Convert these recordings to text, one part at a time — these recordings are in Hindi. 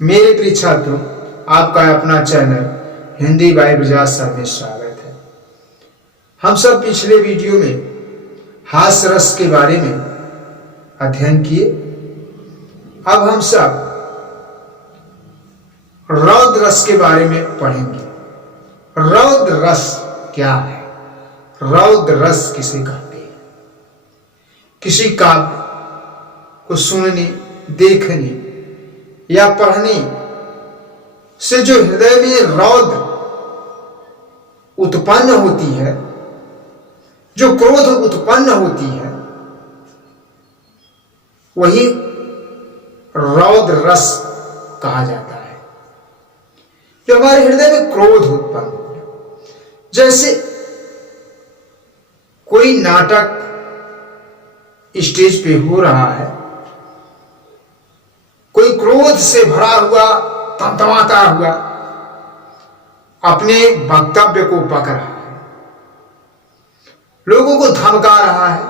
मेरे प्रिय छात्रों, आपका अपना channel Hindi by Bajaj sir में स्वागत है। हम सब पिछले वीडियो में हास्य रस के बारे में अध्ययन किए। अब हम सब रौद्र रस के बारे में पढ़ेंगे। रौद्र रस क्या है? रौद्र रस किसे कहते हैं? किसी काव्य को सुनने, देखने या पढ़ने से जो हृदय में रौद्र उत्पन्न होती है, जो क्रोध उत्पन्न होती है, वही रौद्र रस कहा जाता है। जो हमारे हृदय में क्रोध उत्पन्न हो, जैसे कोई नाटक स्टेज पे हो रहा है, कोई क्रोध से भरा हुआ, तमतमाता हुआ अपने वक्तव्य को पक रहा है, लोगों को धमका रहा है,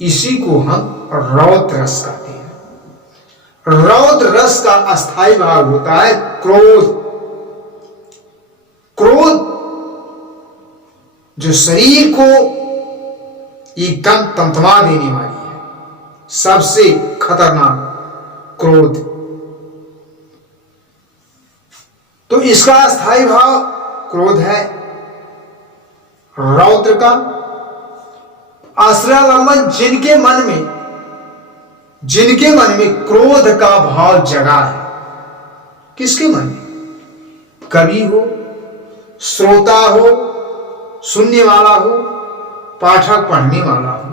इसी को हम रौद्र रस कहते हैं। रौद्र रस का अस्थायी भाव होता है क्रोध। क्रोध जो शरीर को एकदम तमतमा देने वाली है, सबसे खतरनाक क्रोध। तो इसका अस्थायी भाव क्रोध है। रौद्र का आश्रयावलंबन जिनके मन में क्रोध का भाव जगा है। किसके मन में? कवि हो, श्रोता हो, सुनने वाला हो, पाठक पढ़ने वाला हो,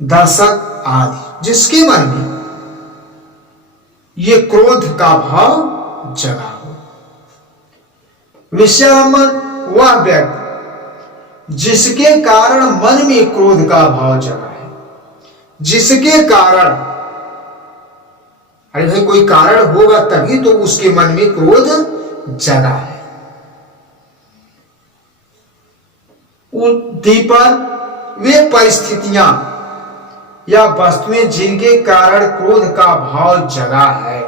दर्शक आदि, जिसके मन में ये क्रोध का भाव जगा हो। विषयावलंबन वह व्यक्ति जिसके कारण मन में क्रोध का भाव जगा है, जिसके कारण, अरे भाई कोई कारण होगा तभी तो उसके मन में क्रोध जगा है। उद्दीपन वे परिस्थितियां या वस्तुएं जिनके कारण क्रोध का भाव जगा है।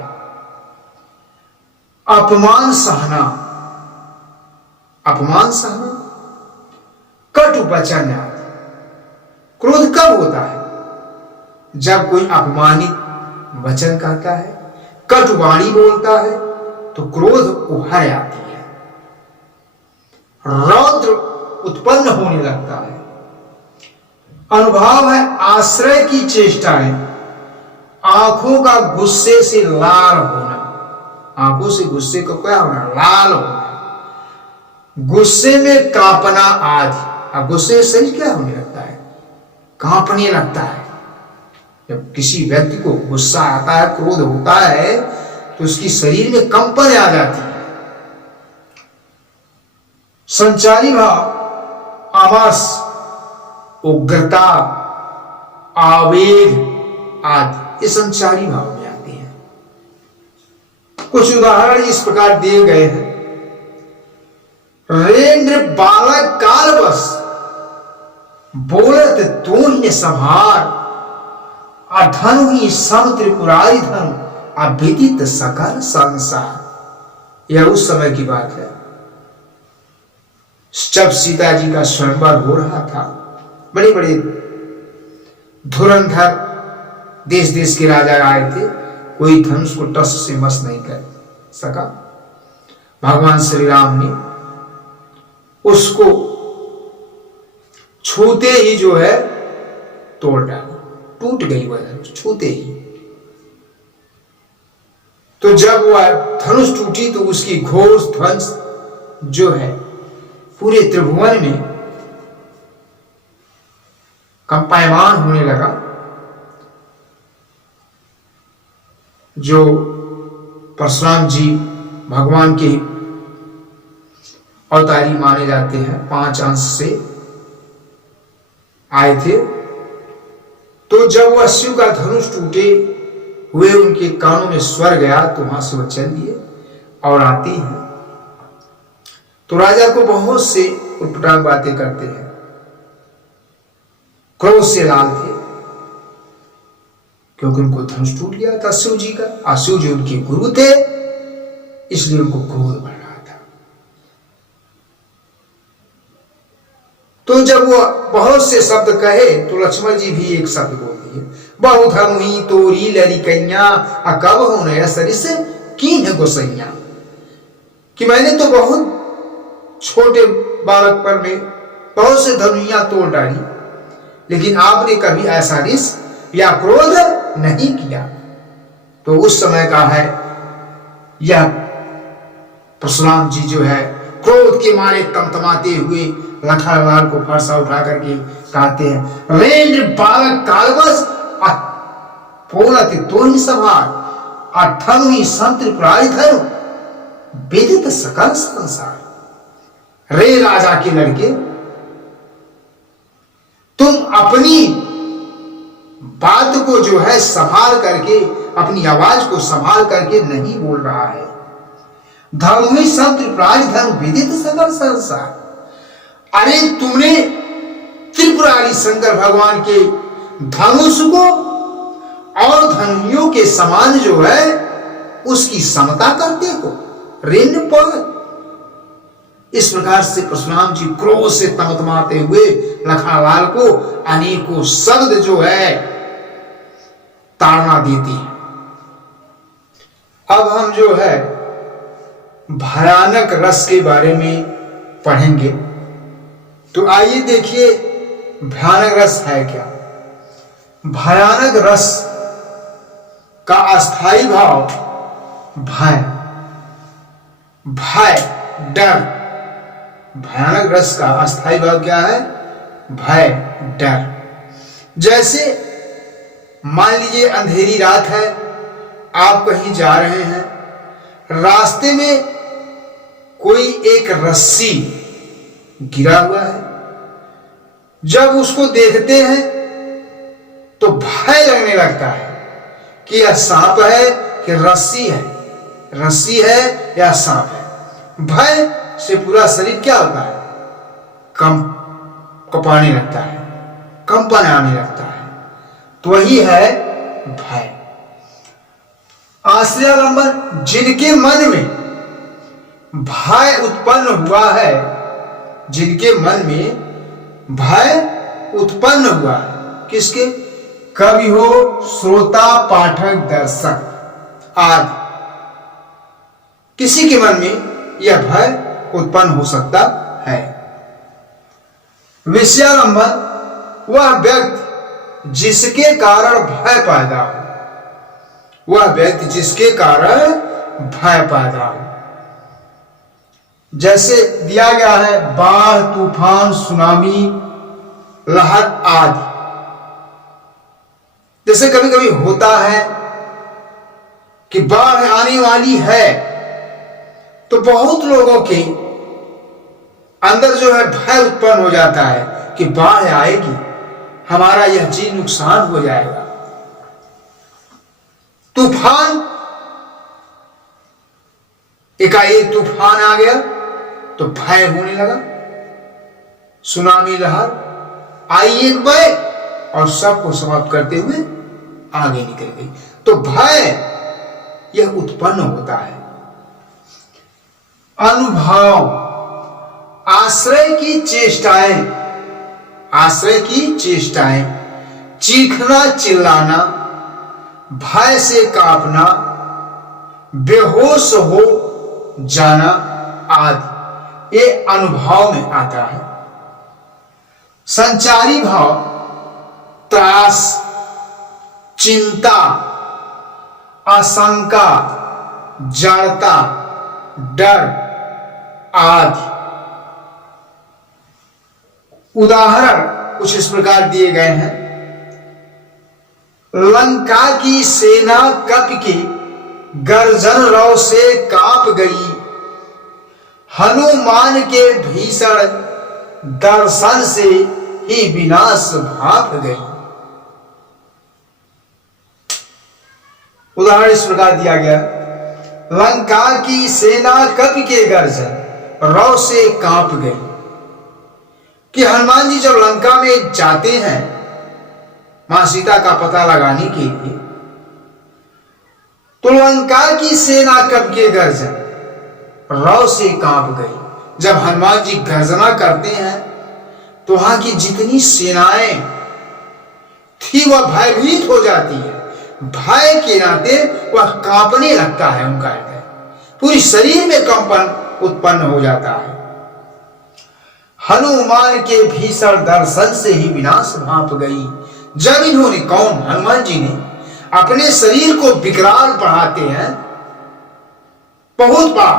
अपमान सहना, कटु वचन आदि। क्रोध कब होता है? जब कोई अपमानित वचन कहता है, कटुवाणी बोलता है, तो क्रोध उभर आती है, रौद्र उत्पन्न होने लगता है। अनुभव है आश्रय की चेष्टाएं, आंखों का गुस्से से लाल होना। आंखों से गुस्से को क्या होना? लाल होना, गुस्से में कांपना आदि। अब गुस्से से शरीर क्या होने लगता है? कांपने लगता है। जब किसी व्यक्ति को गुस्सा आता है, क्रोध होता है, तो उसकी शरीर में कंपन आ जाती है। संचारी भाव आवास, उग्रता, आवेग आदि, ये संचारी भाव में आते हैं। कुछ उदाहरण इस प्रकार दिए गए हैं। रेंद्र बालक कालवश, बोलत तोहि संभार, अधनु ही सम त्रिपुरारी धनु, अभिदित सकल संसार। यह उस समय की बात है जब सीता जी का स्वयंवर हो रहा था। बड़े बड़े धुरंधर देश देश के राजा आए थे, कोई धनुष को टस से मस नहीं कर सका। भगवान श्री राम ने उसको छूते ही जो है तोड़ डाला, टूट गई वह धनुष छूते ही। तो जब वह धनुष टूटी तो उसकी घोष ध्वंस जो है पूरे त्रिभुवन में कंपायमान होने लगा। जो परशुराम जी भगवान के अवतारी माने जाते हैं, 5 अंश से आए थे, तो जब वह शिव का धनुष टूटे हुए उनके कानों में स्वर गया, तो वहां से वह चल दिए और आते हैं तो राजा को बहुत से उटपटांग बातें करते हैं। क्रोध से लाल थे, क्योंकि उनको धनुष टूट गया था शिव जी का, और शिव जी उनके गुरु थे, इसलिए उनको क्रोध बढ़ रहा था। तो जब वो बहुत से शब्द कहे तो लक्ष्मण जी भी एक शब्द बोल दिए, बहु धनु ही तोरी लरी कैया कब हो नया सरिस की है गोसैया, कि मैंने तो बहुत छोटे बालक पर में बहुत से धनुइयां तोड़ डाली, लेकिन आपने कभी ऐसा रिस या क्रोध नहीं किया। तो उस समय का है यह परशुराम जी जो है क्रोध के मारे तमतमाते हुए लखनलाल को फरसा उठा करके कहते हैं, रेंद्र बालक कालवश पोलत तो ही सभार अठनु ही संत्र प्राय धनु वेदित सकल संसार। रे राजा के लड़के, तुम अपनी बात को जो है संभाल करके, अपनी आवाज को संभाल करके नहीं बोल रहा है। धनु ही संत्र प्राय धनु वेदित सकल संसार। अरे तुमने त्रिपुरारी शंकर भगवान के धनुष को और धनुइयों के समान जो है उसकी समता करते हो, रेंद्र पर्वत। इस प्रकार से परशुराम जी क्रोध से तमतमाते हुए लखनलाल को अनेकों शब्द जो है ताड़ना देते हैं। अब हम जो है भयानक रस के बारे में पढ़ेंगे। तो आइए देखिए भयानक रस है क्या। भयानक रस का अस्थाई भाव भय, भय डर। भयानक रस का अस्थाई भाव क्या है? भय डर। जैसे मान लीजिए अंधेरी रात है, आप कहीं जा रहे हैं, रास्ते में कोई एक रस्सी गिरा हुआ है, जब उसको देखते हैं तो भय लगने लगता है कि यह सांप है कि रस्सी है, रस्सी है या सांप है। भय से पूरा शरीर क्या होता है? कंपाने लगता है, कंपन आने लगता है। तो वही है भय। आश्रयालंबन, जिनके मन में भय उत्पन्न हुआ है, जिनके मन में भय उत्पन्न हुआ है, किसके? कवि हो, श्रोता, पाठक, दर्शक आदि, किसी के मन में यह भय उत्पन्न हो सकता है। विषयालंबन, वह व्यक्ति जिसके कारण भय पैदा हो, वह व्यक्ति जिसके कारण भय पैदा हो। जैसे दिया गया है बाढ़, तूफान, सुनामी, लहर आदि। जैसे कभी कभी होता है कि बाढ़ आने वाली है तो बहुत लोगों के अंदर जो है भय उत्पन्न हो जाता है कि बाढ़ आएगी, हमारा यह चीज नुकसान हो जाएगा। तूफान, एकाएक तूफान आ गया तो भय होने लगा। सुनामी लहर आई एक बार और सबको समाप्त करते हुए आगे निकल गई। तो भय यह उत्पन्न होता है। अनुभव, आश्रय की चेष्टाएं, आश्रय की चेष्टाएं, चीखना, चिल्लाना, भय से कांपना, बेहोश हो जाना आदि, ये अनुभव में आता है। संचारी भाव, त्रास, चिंता, आशंका, जड़ता, डर आदि। उदाहरण कुछ इस प्रकार दिए गए हैं। लंका की सेना कप की गर्जन रौ से कांप गई, हनुमान के भीषण दर्शन से ही विनाश भाप गई। उदाहरण इस प्रकार दिया गया, लंका की सेना कप के गर्जन रौ से कांप गई, कि हनुमान जी जब लंका में जाते हैं मां सीता का पता लगाने के लिए, तो लंका की सेना कब के गर्जन रौ से कांप गई। जब हनुमान जी गर्जना करते हैं तो वहां की जितनी सेनाएं थी वह भयभीत हो जाती है। भय के नाते वह कांपने लगता है, उनका हृदय, पूरी शरीर में कंपन उत्पन्न हो जाता है। हनुमान के भीषण दर्शन से ही विनाश भांप गई। जब इन्होंने, कौन, हनुमान जी ने अपने शरीर को विकराल बढ़ाते हैं बहुत बार,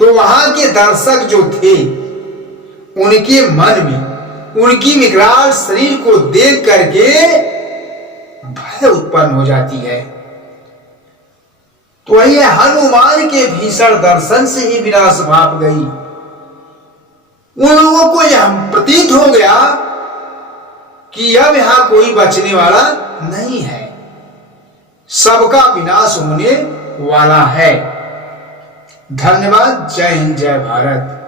तो वहां के दर्शक जो थे उनके मन में उनकी विकराल शरीर को देख करके भय उत्पन्न हो जाती है। तो वही हनुमान के भीषण दर्शन से ही विनाश भाप गई। उन लोगों को यह प्रतीत हो गया कि अब यहां कोई बचने वाला नहीं है, सबका विनाश होने वाला है। धन्यवाद। जय हिंद, जय भारत।